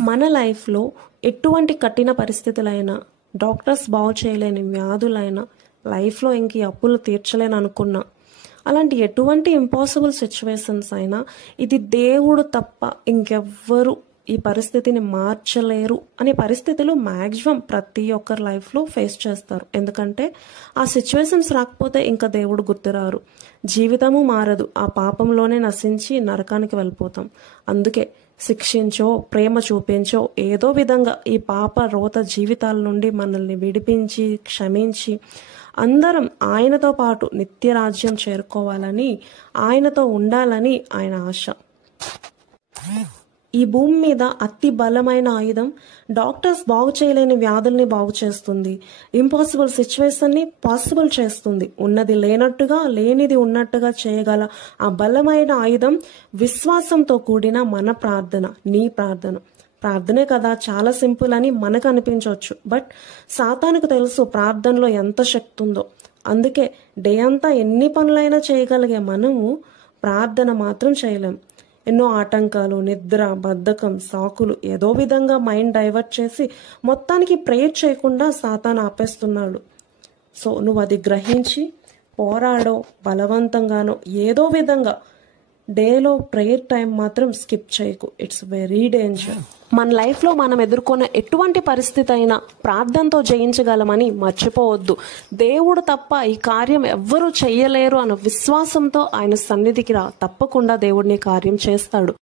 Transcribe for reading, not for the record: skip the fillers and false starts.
మన లైఫ్లో ఎటువంటి కఠిన పరిస్థితులైనా, డాక్టర్స్ బాగు చేయలేని వ్యాధులైనా, లైఫ్లో ఇంక ఈ అప్పులు తీర్చలేను అనుకున్నా, అలాంటి ఎటువంటి ఇంపాసిబుల్ సిచ్యువేషన్స్ అయినా ఇది దేవుడు తప్ప ఇంకెవ్వరు ఈ పరిస్థితిని మార్చలేరు అనే పరిస్థితులు మ్యాక్సిమం ప్రతి ఒక్కరి లైఫ్లో ఫేస్ చేస్తారు. ఎందుకంటే ఆ సిచ్యువేషన్స్ రాకపోతే ఇంకా దేవుడు గుర్తురారు, జీవితము మారదు, ఆ పాపంలోనే నశించి నరకానికి వెళ్ళిపోతాం. అందుకే శిక్షించో, ప్రేమ చూపించో, ఏదో విధంగా ఈ పాప రోత జీవితాల నుండి మనల్ని విడిపించి, క్షమించి అందరం ఆయనతో పాటు నిత్య రాజ్యం చేరుకోవాలని, ఆయనతో ఉండాలని ఆయన ఆశ. ఈ భూమి మీద అతి బలమైన ఆయుధం డాక్టర్స్ బాగు చేయలేని వ్యాధుల్ని బాగు చేస్తుంది, ఇంపాసిబుల్ సిచ్యువేషన్ని పాసిబుల్ చేస్తుంది, ఉన్నది లేనట్టుగా లేనిది ఉన్నట్టుగా చేయగల ఆ బలమైన ఆయుధం విశ్వాసంతో కూడిన మన ప్రార్థన, నీ ప్రార్థన. ప్రార్థనే కదా, చాలా సింపుల్ అని మనకు అనిపించవచ్చు, బట్ సాతానుకు తెలుసు ప్రార్థనలో ఎంత శక్తి ఉందో. అందుకే డే అంతా ఎన్ని పనులైనా చేయగలిగే మనము ప్రార్థన మాత్రం చేయలేం. ఎన్నో ఆటంకాలు, నిద్ర, బద్ధకం, సాకులు ఏదో విధంగా మైండ్ డైవర్ట్ చేసి మొత్తానికి ప్రేయర్ చేయకుండా సాతాను ఆపేస్తున్నాడు. సో నువ్వు అది గ్రహించి పోరాడో, బలవంతంగానో ఏదో విధంగా డేలో ప్రేయర్ టైం మాత్రం స్కిప్ చేయకు. It's very danger. మన లైఫ్లో మనం ఎదుర్కొన్న ఎటువంటి పరిస్థితి అయినా ప్రార్థనతో జయించగలమని మర్చిపోవద్దు. దేవుడు తప్ప ఈ కార్యం ఎవ్వరూ చెయ్యలేరు అన్న విశ్వాసంతో ఆయన సన్నిధికి రా, తప్పకుండా దేవుడిని కార్యం చేస్తాడు.